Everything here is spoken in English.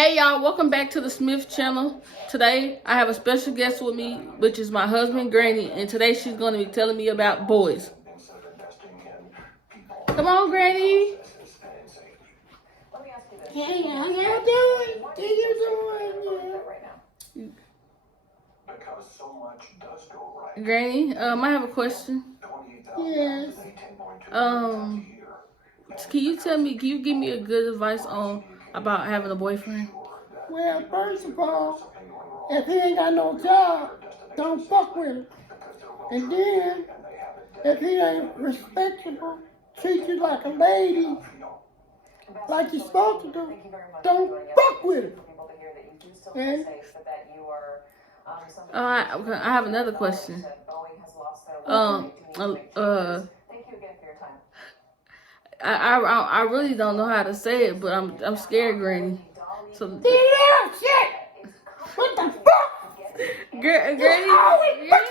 Hey y'all, welcome back to the Smith channel. Today I have a special guest with me, which is my husband Granny, and today she's going to be telling me about boys. Come on, Granny. Hey, how y'all doing? How you doing? Granny, I have a question. Yes. Can you give me a good advice on about having a boyfriend? Well, first of all, if he ain't got no job, don't fuck with him. And then, if he ain't respectable, treat you like a lady, like you're supposed to do, don't fuck with him. And I have another question. I really don't know how to say it, but I'm scared, Granny. So shit! What the fuck? Granny, you always fucking